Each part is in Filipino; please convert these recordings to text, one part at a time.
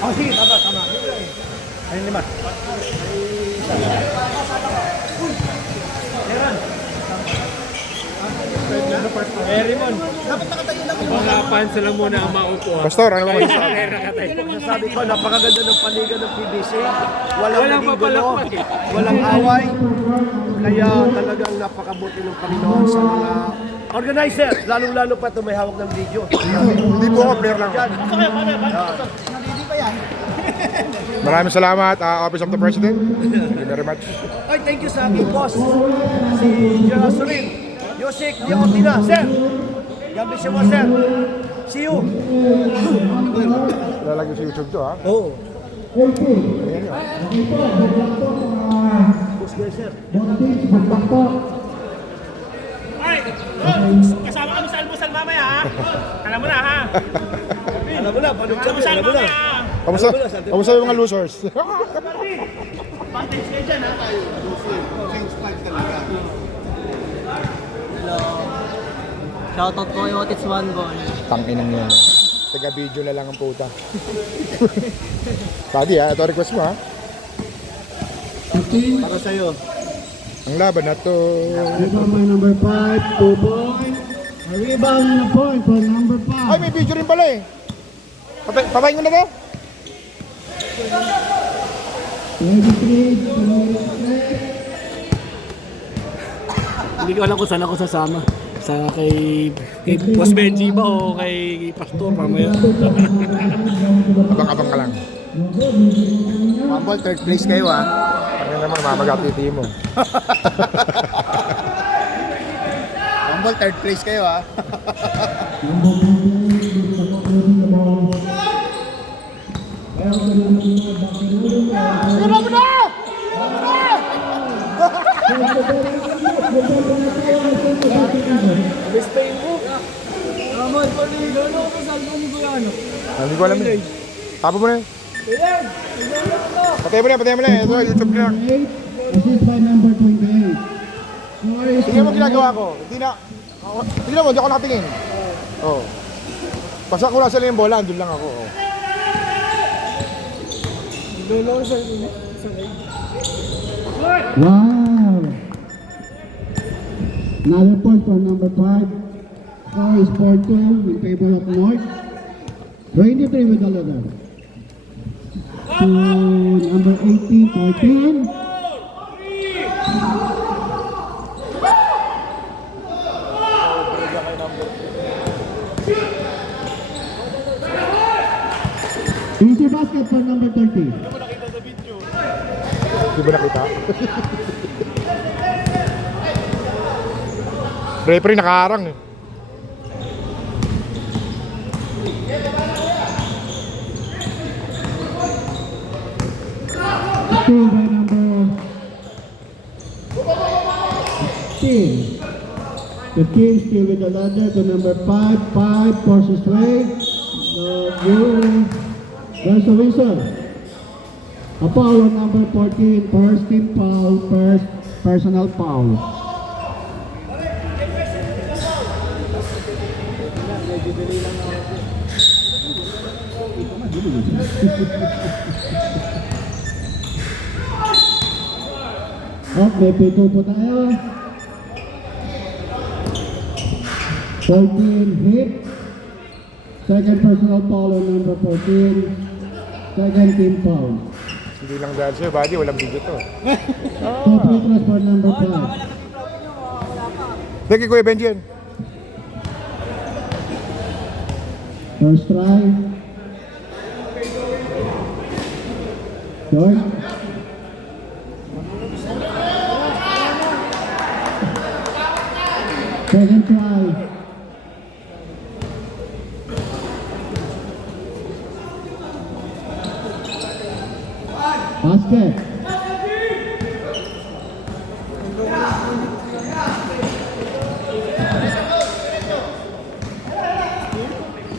Oh, sige, tama. Ayun, 5. Rimon. Dapat nakatayo lang yun. Mga fans lang muna ang maupo. Pastor, ano ba Sabi ko, napakaganda ng paligan ng PBC. Walang naging gulo, walang away. Kaya talagang napakabuti ng Panginoon sa mga organizer. Lalong-lalo pa ito may hawak ng video. Hindi po ako, player lang. Hindi pa yan. Maraming salamat, Office of the President. Thank you very much. Ay, thank you sa aking boss, si Gerald Surin. Yosik Diakotina, sir. Gabi siya mo, sir. See you. Lalagay sa YouTube to, ha? Oo. Ayan yun. Boss kayo, sir. Ay, kasama kami sa almusal mamaya ha. Alam mo na ha. Alam mo na, paano kami? Almusal Alam mo na. mamaya. Kamusta yung mga losers? Patis kayo dyan ha. Shoutout po kay Otis One Ball. Tangin ng yan. Taga-video na lang ang puta. Padi, ha? Ito request mo, ha? Para sa'yo. Ang laban na to. Rebound by number 5, 2 points. A rebound and a point for number 5. Ay, may video rin pala, eh. Patayin mo na to? 23, Hindi ko alam kung saan ako sasama. Sa kay Boss Benji ba o kay Pastor mamaya. Abang-abang ka lang. Mambol, third place kayo, ha? Ano naman, mamagati mo. Mambol, third place kayo, ha? Hindi ko alam eh. Tapo mo na eh. Patay mo na. Ito, YouTube na lang. assist by number 28. Score is Tingnan mo ginagawa ko. Tingnan mo, hindi ako nakatingin. Oo. Basta ko lang sila yung bola, andun lang ako. Oh. Wow! Another point for number 5. Score is 4-2 in favor of North. 23 with the leader. To number 18, 14. Easy basket for number 30. Di ba nakita? Referee nakaharang eh. Two by number 15. 15 still with the ladder to number 5. 5 forces way. There's a whistle. A foul on number 14. First team foul. First personal foul. At may pito po tayo. 14 hit. Second personal foul on number 14. Second team foul. Hindi lang dahil sa'yo, buddy, walang video to. Two free throws for number 5. Thank you, Kuya Benji yan. First try. Short. Second try. Basket.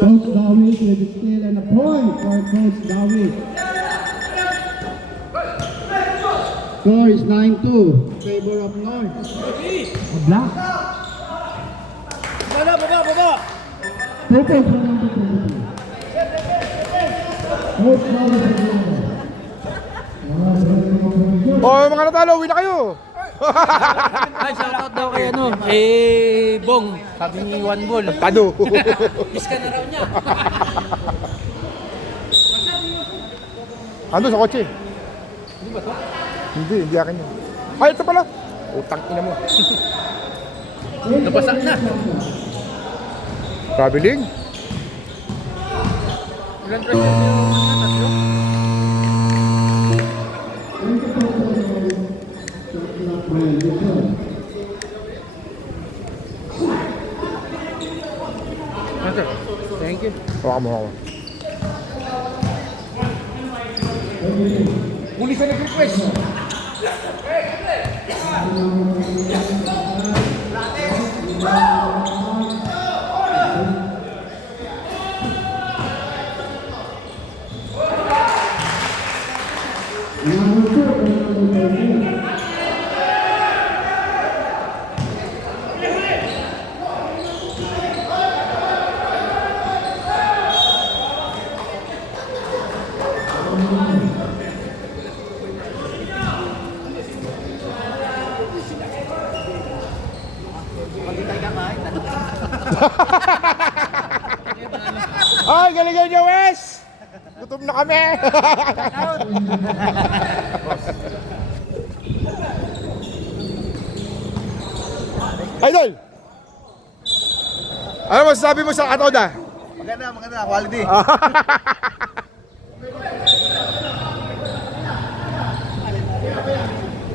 Coach Dawit with the steal and a point for Coach Dawit. Score is 9-2. Favor of North. A block. Baba! 2 points for number 22. Coach Dawit with the number. Oh, mga natalo, uwi na kayo. Ay, shoutout daw kay Bong. Sabi ni One Ball. Tado. Miss ka na raw niya. Ando sa kotse. Hindi ba to? Hindi akin yun. Ay, ito pala. Utang ina mo. Nabasa na. Traveling. Ilan presyo yung tatlo? Thank you. Hawakan mo ako. Huli sa nag-request. Ay, galingan niyo, Wes! Gutom na kami! Idol! Ano masasabi mo sa katoda? Maganda, quality.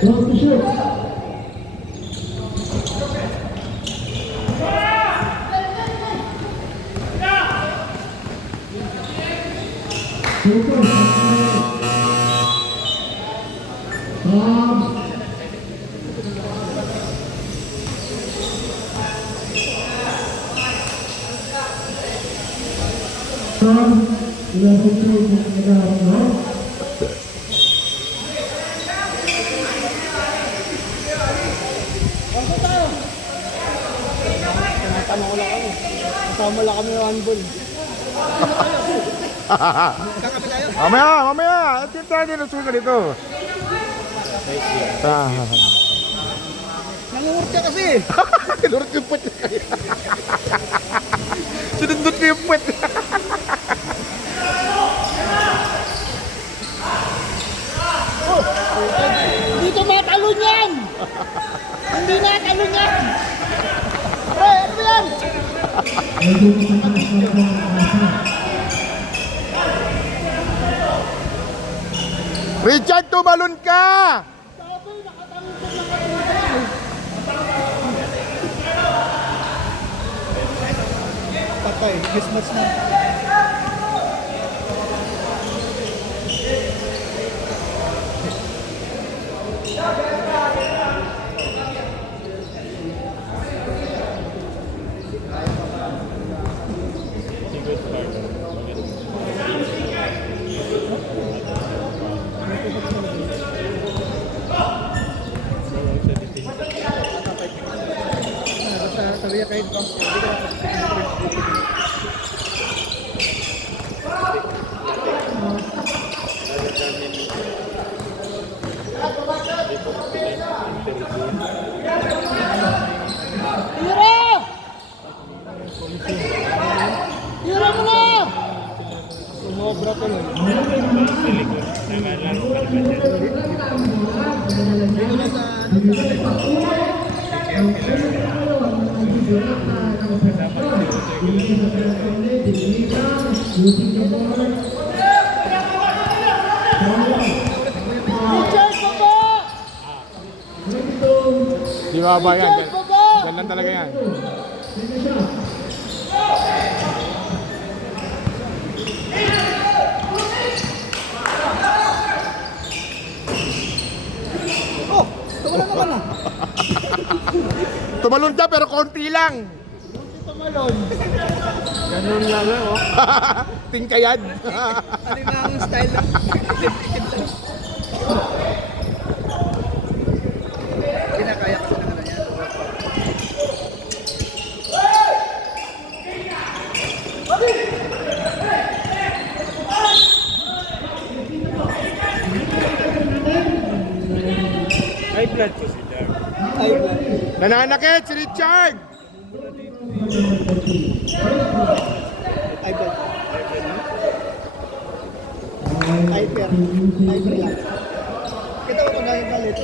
Close to shoot. Mamaya. At yung tayo din ang suka dito. Nangungurt ka kasi. Tinurot yung puwet. Sinundot ko yung puwet. Dito matalon yan! Hindi natalon yan! Pre, ano yan? Richard, tumalon ka! Patay, mismatch na. mababa yan. Yan lang talaga yan. Tumalon ka pero konti lang. Ganun nga lang, oh. Tingkayad. Alimang style lang. Kinakaya ko sa naman yan. High blood ko sila. Nananakit si Richard. Hyper. Hyper lang. Kita ko pag galit.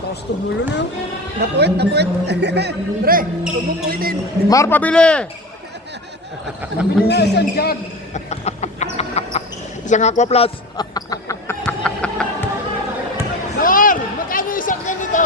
Tapos tumulo na. Napuwit. Pre, tumupuwitin. Mar, pabili. Pabili na isang jug. Isang Aqua Plus. Mar, magkano isang ganito?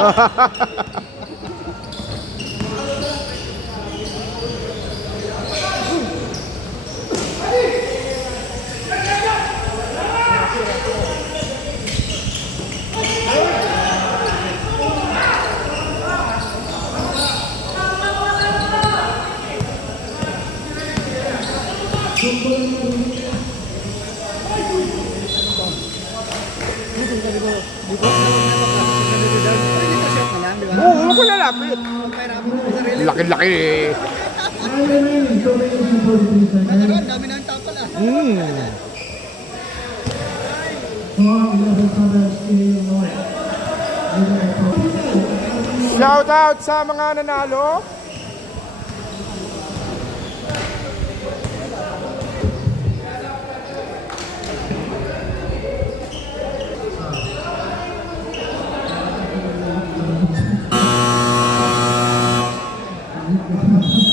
Oo, huwag ko lalapit. Laki-laki eh. Nakaraan, dami na ang tapal ah. Shout out sa mga nanalo.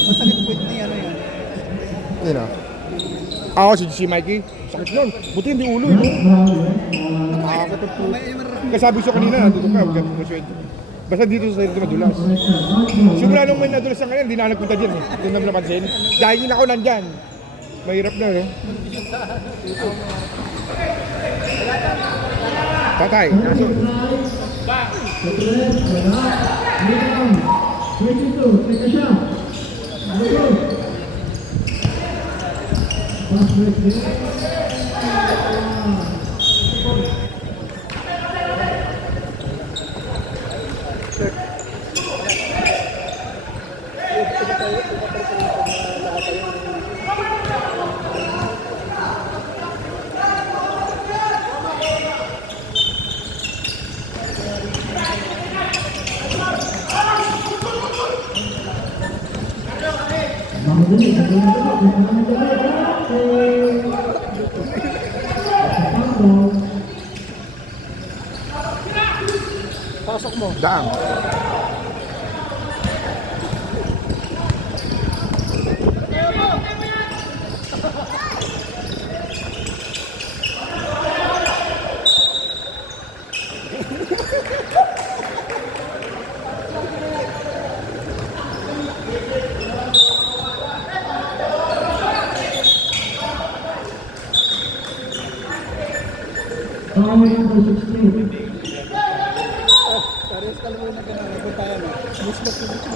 Masakit po ni ano yan. Yun ah. Ako si Mikey. Sakit nun. Buti hindi ulo eh. Nakakatot po. May marami. Kasi sabi ko kanina, nandito ka, huwag ka pumuswento. Basta dito sa sarili madulas. Simula nung may nadulas sa ngayon, hindi na nagpunta dyan eh. Hindi na napansin. Dahil yun ako nandyan. Mahirap na, no? Tatay, naso. 22, take a shot. Go. Pass right Pasok mo. Daang. Foul number 16. Parehas ka lang na gano'n. Nagpuntayan mo. Muslos ko dito.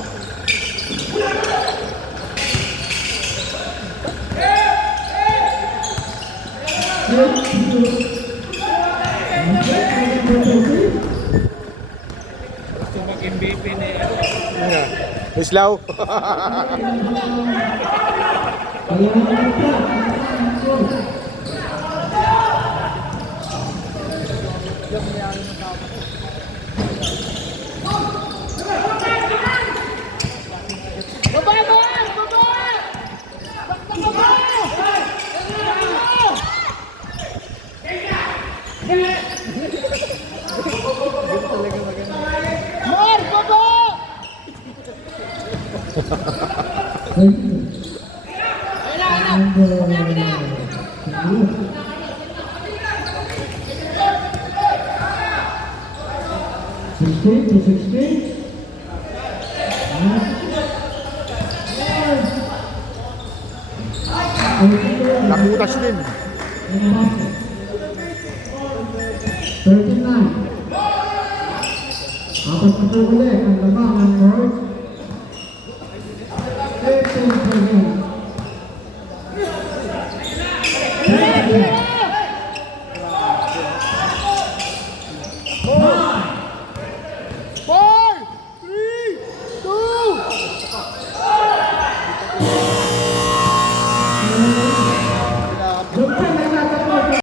Gusto mag-MVP ni Islaw. 16 to 16. Nakutas din. 39. Apat na po ulit ang labangan North. 15 for him.